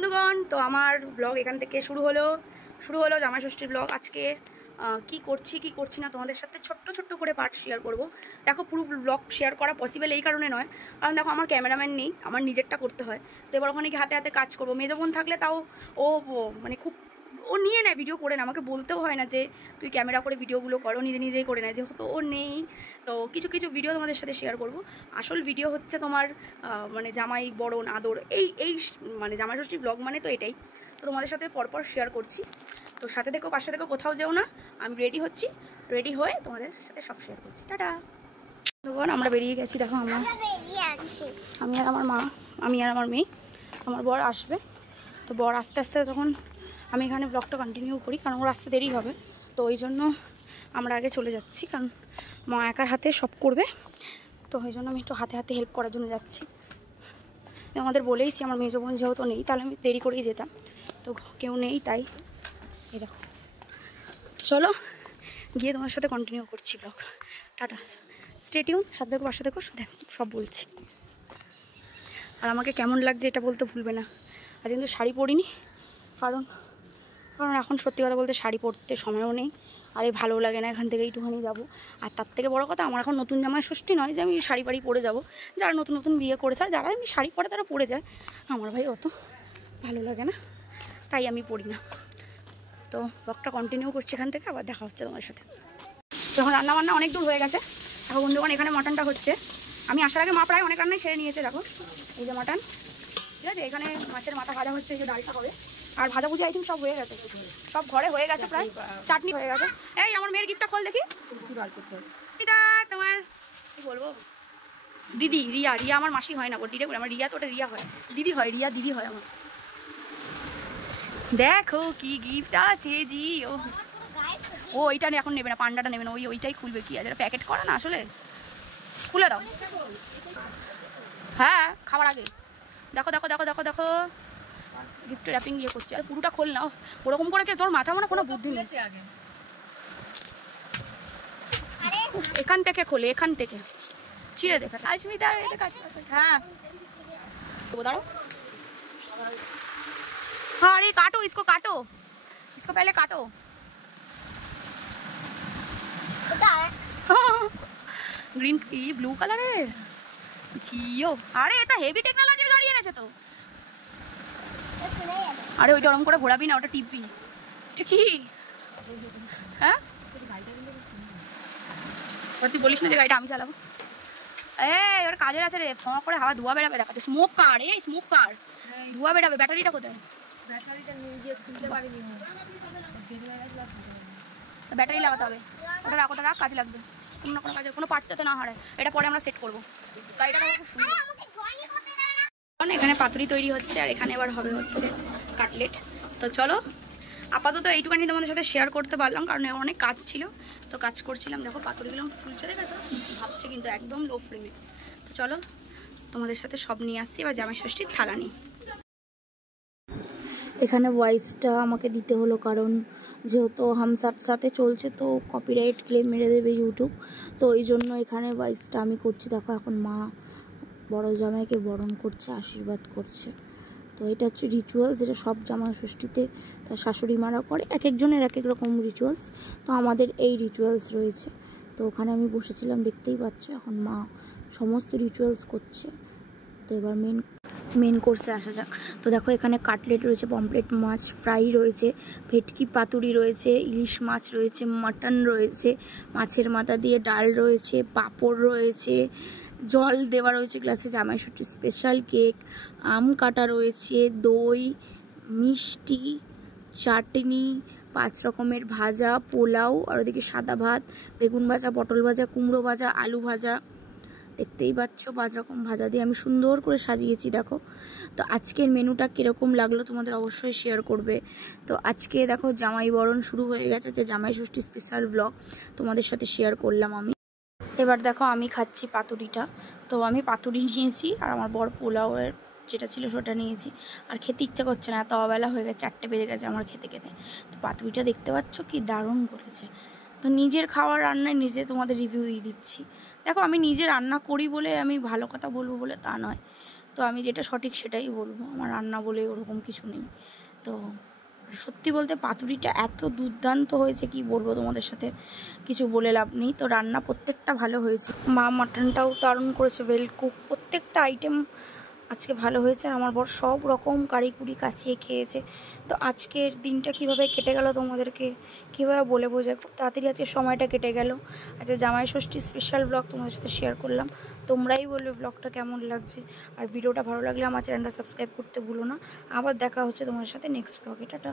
বন্ধুগণ, তো আমার ব্লগ এখান থেকে শুরু হলো জামাই ষষ্ঠীর ব্লগ। আজকে কি করছি না তোমাদের সাথে ছোট্ট করে পার্ট শেয়ার করব। দেখো, পুরো ব্লগ শেয়ার করা পসিবল এই কারণে নয়, কারণ দেখো আমার ক্যামেরাম্যান নেই, আমার নিজেরটা করতে হয়। তো এবার ওখানে হাতে হাতে কাজ করবো। মেজো বোন থাকলে তাও ও মানে খুব ও নিয়ে নেয়, ভিডিও করে না, আমাকে বলতেও হয় না যে তুই ক্যামেরা করে ভিডিওগুলো করো, নিজেই করে নেয়, যেহেতু ও নেই। তো কিছু ভিডিও তোমাদের সাথে শেয়ার করব। আসল ভিডিও হচ্ছে তোমার মানে জামাই বরণ আদর, এই মানে জামাই ষষ্ঠীর ব্লগ মানে তো এটাই। তো তোমাদের সাথে পরপর শেয়ার করছি। তো সাথে থেকো, পাশে থেকো, কোথাও যেও না। আমি রেডি হচ্ছি, রেডি হয়ে তোমাদের সাথে সব শেয়ার করছি। টাটা। আমরা বেরিয়ে গেছি। দেখো আমি আর আমার মা, আমি আর আমার মেয়ে, আমার বর আসবে। তো বর আস্তে আস্তে তখন আমি এখানে ব্লগটা কন্টিনিউ করি, কারণ ওর আসতে দেরি হবে। তো ওই জন্য আমরা আগে চলে যাচ্ছি, কারণ মা একার হাতে সব করবে। তো ওই জন্য আমি একটু হাতে হাতে হেল্প করার জন্য যাচ্ছি। আমাদের বলেইছি আমার মেজো বোন যেহেতু নেই, তাহলে আমি দেরি করেই যেতাম। তো কেউ নেই, তাই এই দেখো। চলো গিয়ে তোমার সাথে কন্টিনিউ করছি ব্লগ। টাটা, স্টে টিউন, সাথে দেখো, পাশে দেখো, সব বলছি। আর আমাকে কেমন লাগছে এটা বলতে ভুলবে না। আজ কিন্তু শাড়ি পরিনি, কারণ এখন সত্যি কথা বলতে শাড়ি পরতে সময়ও নেই, আর এই ভালো লাগে না। এখান থেকে একটুখানি যাবো। আর তার থেকে বড় কথা, আমার এখন নতুন জামাই ষষ্ঠী নয় যে আমি শাড়ি পরে যাবো। যারা নতুন বিয়ে করেছে আর যারা এমনি শাড়ি পরে তারা পরে যায়, আমার ভাই অত ভালো লাগে না, তাই আমি পরি না। তো ব্লগটা কন্টিনিউ করছি এখান থেকে, আবার দেখা হচ্ছে তোমার সাথে। যখন রান্নাবান্না অনেক দূর হয়ে গেছে। এখন বন্ধুগণ এখানে মাটনটা হচ্ছে। আমি আসার আগে মা প্রায় অনেক রান্নাই সেরে নিয়েছে। দেখো এই যে মাটন, ঠিক আছে। এখানে মাছের মাথা ভাজা হচ্ছে, এই যে ডালটা হবে। আর ভাজাভুজি আইটেম সব হয়ে গেছে, সব ঘরে হয়ে গেছে, প্রায় চাটনি হয়ে গেছে। এই আমার মেয়ের গিফটটা খোল দেখি। তোমার কি বলবো, দিদি রিয়া আমার মাসি হয় না, ওর দিদি আমার রিয়া, তো ওটা রিয়া হয়, দিদি হয়, রিয়া দিদি হয় আমার। দেখো কি গিফট আছে জি। ও ওইটা এখন নেবে না, পান্ডাটা নেবে না, ওইটাই খুলবে। কি আছে প্যাকেট করা না, আসলে খুলে দাও। হ্যাঁ, খাবার আগে দেখো গিফট র্যাপিং ইয়ে করছে। আর পুরোটা খোল না, ওরকম করে কে, তোর মাথা মনে কোনো বুদ্ধি নেই। এখান থেকে খোলে, এখান থেকে ছিঁড়ে দেখা। হ্যাঁ দাঁড়ো, अरे काटो इसको पहले काटो। গ্রিন কি ব্লু কালারের জিও। আরে এটা হেভি টেকনোলজির গাড়ি এনেছে তো। আরে ওইটা ওরকম করে ঘোরাবি না, ওটা টিপবি। এটা কি? হ্যাঁ, তুই বলিস না যে গাড়িটা আমি চালাবো। এই ওর কাজের আছে রে, ফোঁ করে হাওয়া ধোয়া বেরাবে। দেখাচ্ছে স্মোক কার, এই স্মোক কার, ধোয়া বেরাবে। ব্যাটারিটা কোথায়? ব্যাটারিটা নিয়ে গিয়ে খুলতে পারিনি, ব্যাটারি লাগাতে হবে। ওটা রাখ, কাজে লাগবে। কোনো না কোনো কাজে, কোনো পার্টস তো না হারায়। এটা পরে আমরা সেট করবো। গাড়িটা খুব সুন্দর। এখানে পাতুরি তৈরি হচ্ছে, আর এখানে এবার হচ্ছে কাটলেট। তো চলো, আপাতত এইটুখানি তোমাদের সাথে শেয়ার করতে পারলাম, কারণ অনেক কাজ ছিল, তো কাজ করছিলাম। দেখো পাতুরিগুলো ফুলছে, দেখেছো, ভাবছে কিন্তু একদম লো ফ্লেমে। তো চলো তোমাদের সাথে সব নিয়ে আসছি। এবার জামাই ষষ্ঠীর থালা নিই। এখানে ভয়েসটা আমাকে দিতে হলো, কারণ যেহেতু হাম সাথে চলছে, তো কপিরাইট ক্লেম মেরে দেবে ইউটিউব। তো এই জন্য এখানে ভয়েসটা আমি করছি। দেখো এখন মা বড় জামাইকে বরণ করছে, আশীর্বাদ করছে। তো এটা হচ্ছে রিচুয়ালস, যেটা সব জামাই ষষ্ঠীতে তার শাশুড়ি মারা করে। এক একজনের এক এক রকম রিচুয়ালস, তো আমাদের এই রিচুয়ালস রয়েছে। তো ওখানে আমি বসেছিলাম, দেখতেই পাচ্ছ। এখন মা সমস্ত রিচুয়ালস করছে। তো এবার মেন কোর্সে আসা যাক। তো দেখো এখানে কাটলেট রয়েছে, পমপ্লেট মাছ ফ্রাই রয়েছে, ভেটকি পাতুরি রয়েছে, ইলিশ মাছ রয়েছে, মাটন রয়েছে, মাছের মাথা দিয়ে ডাল রয়েছে, পাঁপড় রয়েছে, জল দেওয়া রয়েছে গ্লাসে, জামাই ষষ্ঠীর স্পেশাল কেক, আম কাটা রয়েছে, দই, মিষ্টি, চাটনি, 5 রকমের ভাজা, পোলাও, আর ওদিকে সাদা ভাত, বেগুন ভাজা, পটল ভাজা, কুমড়ো ভাজা, আলু ভাজা। দেখতেই পাচ্ছ 5 রকম ভাজা দিয়ে আমি সুন্দর করে সাজিয়েছি। দেখো, তো আজকের মেনুটা কীরকম লাগলো তোমাদের অবশ্যই শেয়ার করবে। তো আজকে দেখো জামাই বরণ শুরু হয়ে গেছে, যে জামাই ষষ্ঠী স্পেশাল ব্লগ তোমাদের সাথে শেয়ার করলাম আমি। এবার দেখো আমি খাচ্ছি পাতুরিটা। তো আমি পাতুরি নিয়েছি, আর আমার বর পোলাওয়ের যেটা ছিল সেটা নিয়েছি। আর খেতে ইচ্ছা করছে না, এত অবেলা হয়ে গেছে, 4টে বেজে গেছে আমার খেতে। তো পাতুরিটা দেখতে পাচ্ছ কি দারুণ করেছে। তো নিজের খাওয়ার রান্নায় নিজে তোমাদের রিভিউ দিয়ে দিচ্ছি। দেখো আমি নিজে রান্না করি বলে আমি ভালো কথা বলবো বলে তা নয়, তো আমি যেটা সঠিক সেটাই বলবো, আমার রান্না বলে ওরকম কিছু নেই। তো সত্যি বলতে পাতুরিটা এত দুর্দান্ত হয়েছে, কি বলবো তোমাদের সাথে, কিছু বলে লাভ নেই। তো রান্না প্রত্যেকটা ভালো হয়েছে, মা মাটনটাও দারুণ করেছে, ওয়েল কুক, প্রত্যেকটা আইটেম আজকে ভালো হয়েছে। আর আমার বর সব রকম কারিকুরি কাচিয়ে খেয়েছে। তো আজকের দিনটা কিভাবে কেটে গেল তোমাদেরকে কীভাবে বলে বোঝায়, খুব তাড়াতাড়ি আজকে সময়টা কেটে গেল। আজকে জামাই ষষ্ঠী স্পেশাল ব্লগ তোমাদের সাথে শেয়ার করলাম। তোমরাই বলবে ব্লগটা কেমন লাগছে, আর ভিডিওটা ভালো লাগলে আমার চ্যানেলটা সাবস্ক্রাইব করতে ভুলো না। আবার দেখা হচ্ছে তোমাদের সাথে নেক্সট ব্লগে। টাটা।